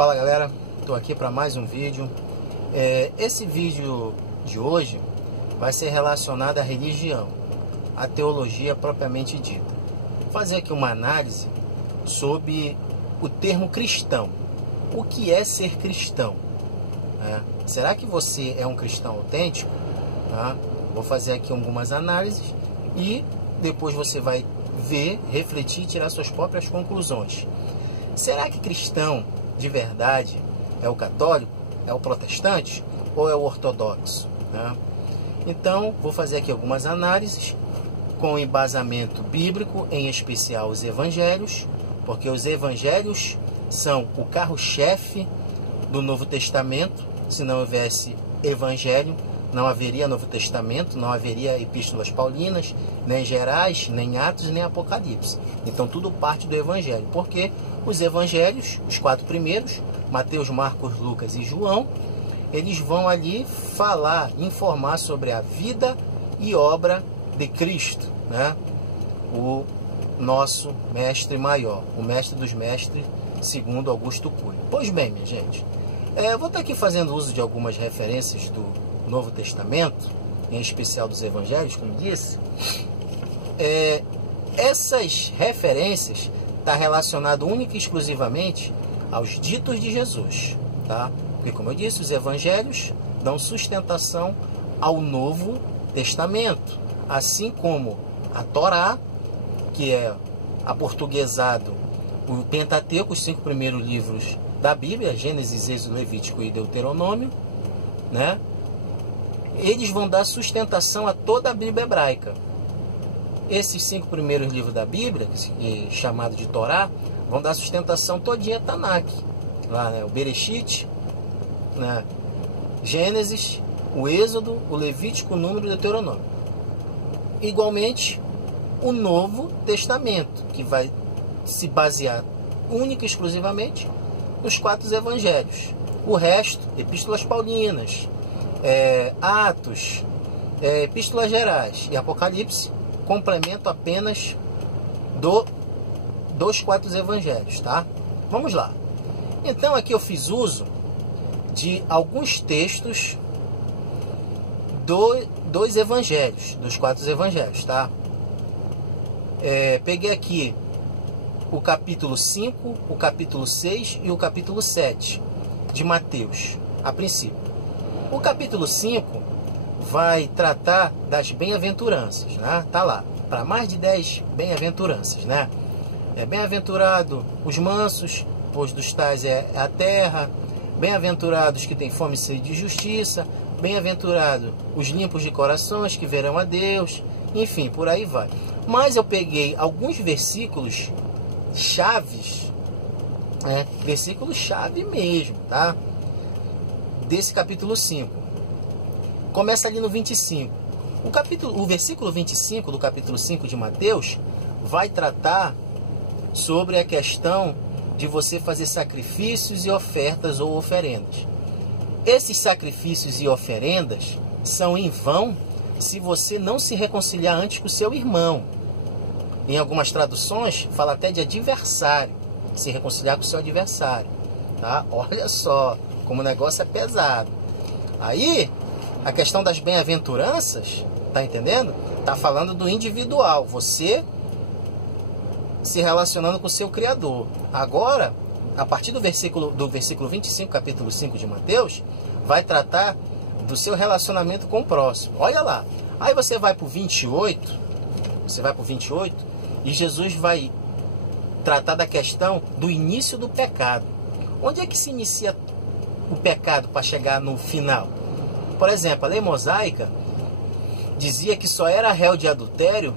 Fala galera, estou aqui para mais um vídeo. Esse vídeo de hoje vai ser relacionado à religião, à teologia propriamente dita. Vou fazer aqui uma análise sobre o termo cristão. O que é ser cristão? Será que você é um cristão autêntico? Vou fazer aqui algumas análises e depois você vai ver, refletir e tirar suas próprias conclusões. Será que cristão de verdade é o católico, é o protestante ou é o ortodoxo? Então, vou fazer aqui algumas análises com embasamento bíblico, em especial os evangelhos, porque os evangelhos são o carro-chefe do Novo Testamento. Se não houvesse evangelho, não haveria Novo Testamento, não haveria epístolas paulinas, nem Gerais, nem Atos, nem Apocalipse. Então tudo parte do Evangelho, porque os Evangelhos, os 4 primeiros, Mateus, Marcos, Lucas e João, eles vão ali falar, informar sobre a vida e obra de Cristo, o nosso mestre maior, o mestre dos mestres, segundo Augusto Cury. Pois bem, minha gente, vou estar aqui fazendo uso de algumas referências do Novo Testamento, em especial dos Evangelhos, como disse. Essas referências estão relacionadas única e exclusivamente aos ditos de Jesus, Porque, como eu disse, os Evangelhos dão sustentação ao Novo Testamento, assim como a Torá, que é aportuguesado o Pentateuco, os 5 primeiros livros da Bíblia, Gênesis, Êxodo, Levítico e Deuteronômio, eles vão dar sustentação a toda a Bíblia hebraica. Esses 5 primeiros livros da Bíblia, chamado de Torá, vão dar sustentação todinha a Tanakh. Lá, o Bereshit, Gênesis, o Êxodo, o Levítico, o Número e o Deuteronômio. Igualmente, o Novo Testamento, que vai se basear única e exclusivamente nos 4 evangelhos. O resto, epístolas paulinas, Atos, epístolas gerais e Apocalipse, complemento apenas dos 4 evangelhos, Vamos lá. Então aqui eu fiz uso de alguns textos dos evangelhos, dos 4 evangelhos, Peguei aqui o capítulo 5, o capítulo 6 e o capítulo 7 de Mateus, a princípio. O capítulo 5 vai tratar das bem-aventuranças, Tá lá, para mais de 10 bem-aventuranças, Bem-aventurado os mansos, pois dos tais é a terra. Bem-aventurados que têm fome e sede de justiça. Bem-aventurado os limpos de corações, que verão a Deus. Enfim, por aí vai. Mas eu peguei alguns versículos chaves, versículos-chave mesmo, desse capítulo 5. Começa ali no 25. O versículo 25 do capítulo 5 de Mateus vai tratar sobre a questão de você fazer sacrifícios e ofertas ou oferendas. Esses sacrifícios e oferendas são em vão se você não se reconciliar antes com o seu irmão. Em algumas traduções, fala até de adversário, se reconciliar com o seu adversário. Olha só como o negócio é pesado. Aí, a questão das bem-aventuranças, entendendo? Tá falando do individual, você se relacionando com o seu Criador. Agora, a partir do versículo 25, capítulo 5 de Mateus, vai tratar do seu relacionamento com o próximo. Olha lá. Aí você vai para o 28, e Jesus vai tratar da questão do início do pecado. Onde é que se inicia o pecado para chegar no final? Por exemplo, a lei mosaica dizia que só era réu de adultério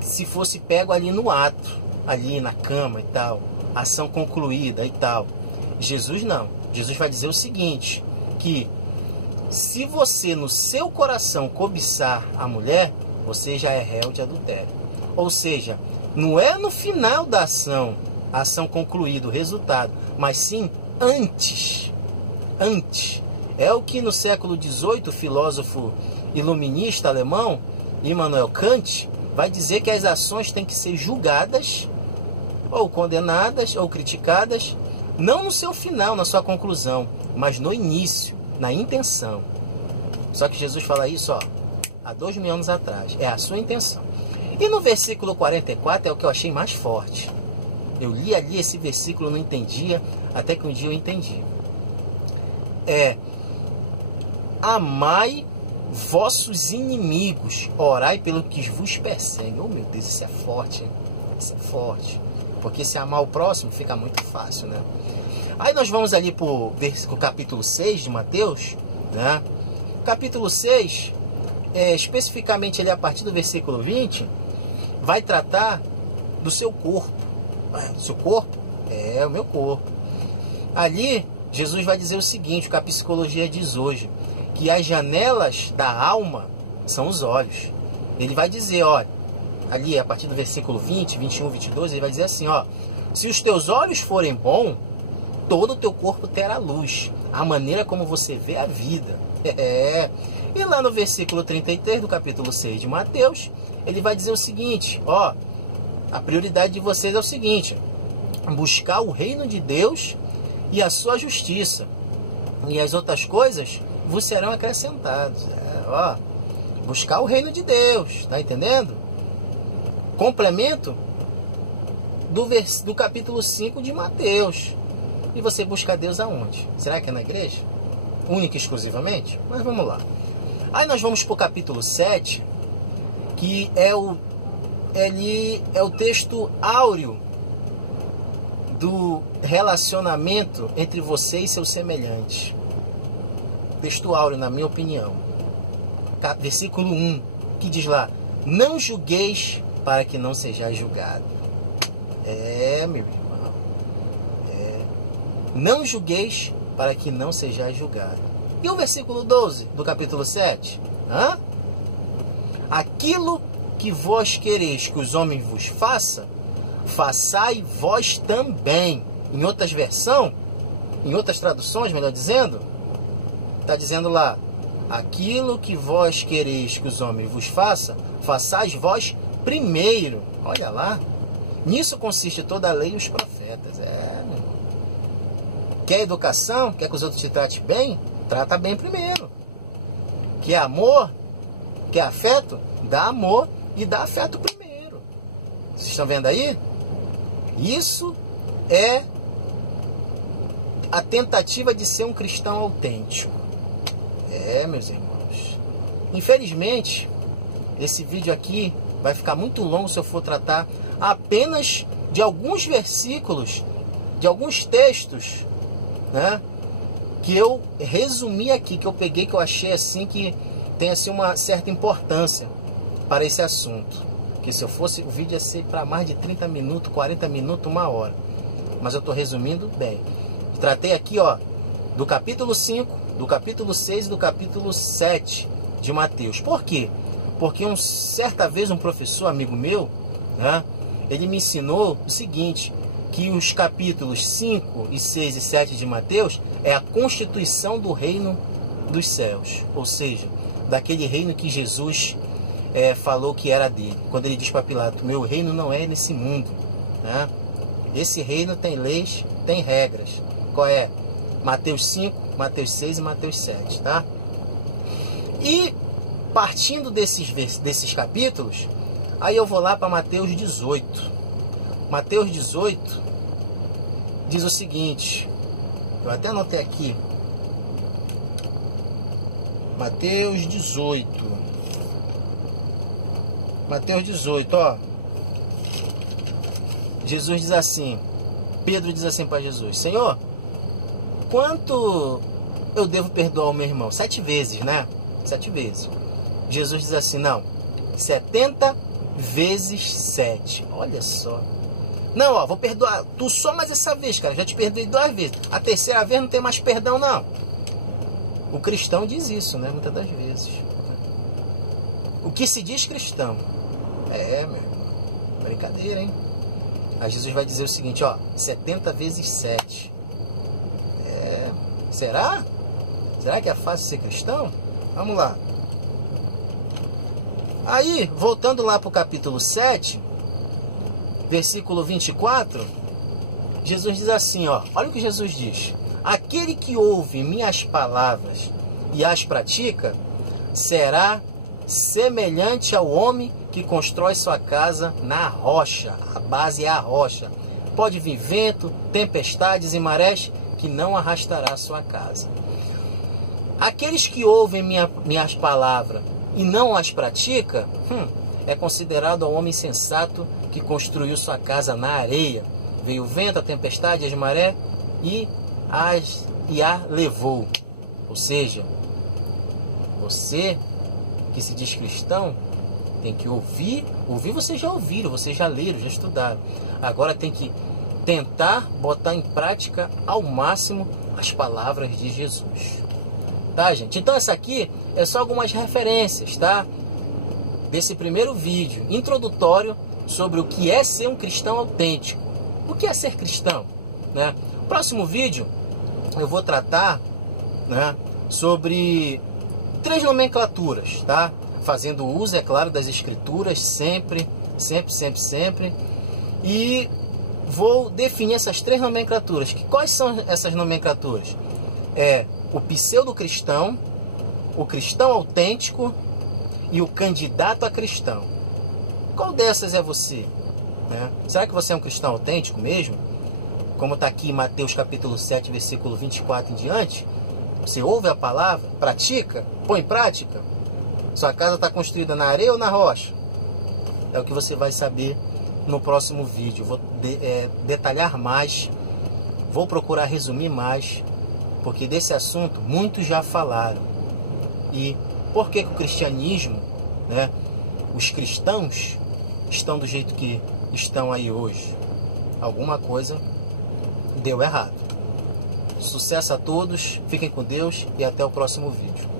se fosse pego ali no ato, ali na cama e tal, ação concluída e tal. Jesus não. Jesus vai dizer o seguinte, que se você no seu coração cobiçar a mulher, você já é réu de adultério. Ou seja, não é no final da ação, a ação concluída, o resultado, mas sim antes. É o que no século XVIII o filósofo iluminista alemão Immanuel Kant vai dizer que as ações têm que ser julgadas, ou condenadas, ou criticadas, Não no seu final, na sua conclusão, mas no início, na intenção. Só que Jesus fala isso, ó, há 2000 anos atrás. É a sua intenção. E no versículo 44 é o que eu achei mais forte. Eu li ali esse versículo, não entendia, até que um dia eu entendi. Amai vossos inimigos, orai pelo que vos persegue. Oh meu Deus, isso é forte, hein? Isso é forte. Porque se amar o próximo fica muito fácil, né? Aí nós vamos ali para o capítulo 6 de Mateus, né? Capítulo 6, especificamente ali a partir do versículo 20, vai tratar do seu corpo. Seu corpo? É o meu corpo. Ali, Jesus vai dizer o seguinte, o que a psicologia diz hoje, que as janelas da alma são os olhos. Ele vai dizer, ó, ali a partir do versículo 20, 21, 22, ele vai dizer assim, ó, se os teus olhos forem bons, todo o teu corpo terá luz, a maneira como você vê a vida. E lá no versículo 33 do capítulo 6 de Mateus, ele vai dizer o seguinte, ó, a prioridade de vocês é o seguinte, buscar o reino de Deus e a sua justiça, e as outras coisas vos serão acrescentadas. Ó, buscar o reino de Deus, tá entendendo? Complemento do capítulo 5 de Mateus. E você busca Deus aonde? Será que é na igreja? Única e exclusivamente? Mas vamos lá. Aí nós vamos para o capítulo 7, que é o texto áureo do relacionamento entre você e seu semelhante. Texto áureo, na minha opinião. Versículo 1, que diz lá, não julgueis para que não sejais julgado. Meu irmão. Não julgueis para que não sejais julgado. E o versículo 12 do capítulo 7? Aquilo que vós quereis que os homens vos façam, façai vós também. Em outras versões, em outras traduções, melhor dizendo, está dizendo lá, aquilo que vós quereis que os homens vos façam, façais vós primeiro. Olha lá. Nisso consiste toda a lei e os profetas. Quer educação? Quer que os outros te tratem bem? Trata bem primeiro. Quer amor? Quer afeto? Dá amor e dá afeto primeiro. Vocês estão vendo aí? Isso é a tentativa de ser um cristão autêntico. Meus irmãos. Infelizmente, esse vídeo aqui vai ficar muito longo se eu for tratar apenas de alguns versículos, de alguns textos, né, que eu resumi aqui, que eu peguei, que eu achei assim que tem assim uma certa importância para esse assunto. Que se eu fosse, o vídeo ia ser para mais de 30 minutos, 40 minutos, 1 hora. Mas eu estou resumindo bem. Tratei aqui, ó, do capítulo 5, do capítulo 6 e do capítulo 7 de Mateus. Por quê? Porque certa vez um professor, amigo meu, né, ele me ensinou o seguinte, que os capítulos 5 e 6 e 7 de Mateus é a constituição do reino dos céus. Ou seja, daquele reino que Jesus falou que era dele. Quando ele diz para Pilato, meu reino não é nesse mundo, né? Esse reino tem leis, tem regras. Qual é? Mateus 5, Mateus 6 e Mateus 7, tá? E partindo desses capítulos, aí eu vou lá para Mateus 18. Mateus 18 diz o seguinte, eu até anotei aqui. Mateus 18. Mateus 18, ó. Jesus diz assim, Pedro diz assim para Jesus, Senhor, quanto eu devo perdoar o meu irmão? 7 vezes, né? 7 vezes. Jesus diz assim, não, 70 vezes 7. Olha só. Não, ó, vou perdoar tu só mais essa vez, cara. Já te perdoei 2 vezes. A terceira vez não tem mais perdão, não. O cristão diz isso, né? Muitas das vezes. O que se diz cristão? Meu irmão. Brincadeira, hein? Aí Jesus vai dizer o seguinte, ó. 70 vezes 7. Será? Será que é fácil ser cristão? Vamos lá. Aí, voltando lá para o capítulo 7, versículo 24, Jesus diz assim, ó, olha o que Jesus diz. Aquele que ouve minhas palavras e as pratica, será semelhante ao homem que constrói sua casa na rocha. A base é a rocha. Pode vir vento, tempestades e marés, que não arrastará sua casa. Aqueles que ouvem minhas palavras e não as pratica, é considerado um homem sensato que construiu sua casa na areia. Veio o vento, a tempestade, as marés e a levou. Ou seja, você que se diz cristão tem que ouvir vocês já ouviram, vocês já leram, já estudaram. Agora tem que tentar botar em prática ao máximo as palavras de Jesus. Tá, gente? Então essa aqui é só algumas referências, tá? Desse primeiro vídeo introdutório sobre o que é ser um cristão autêntico. O que é ser cristão, né? No próximo vídeo eu vou tratar, né, sobre 3 nomenclaturas, tá? Fazendo uso, é claro, das escrituras sempre. E vou definir essas 3 nomenclaturas. Quais são essas nomenclaturas? É o pseudo-cristão, o cristão autêntico e o candidato a cristão. Qual dessas é você? Né? Será que você é um cristão autêntico mesmo? Como está aqui em Mateus capítulo 7, versículo 24 em diante? Você ouve a palavra, pratica, põe em prática? Sua casa está construída na areia ou na rocha? É o que você vai saber no próximo vídeo. Vou detalhar mais, vou procurar resumir mais, porque desse assunto muitos já falaram. E por que o cristianismo, né, os cristãos estão do jeito que estão aí hoje? Alguma coisa deu errado. Sucesso a todos, fiquem com Deus e até o próximo vídeo.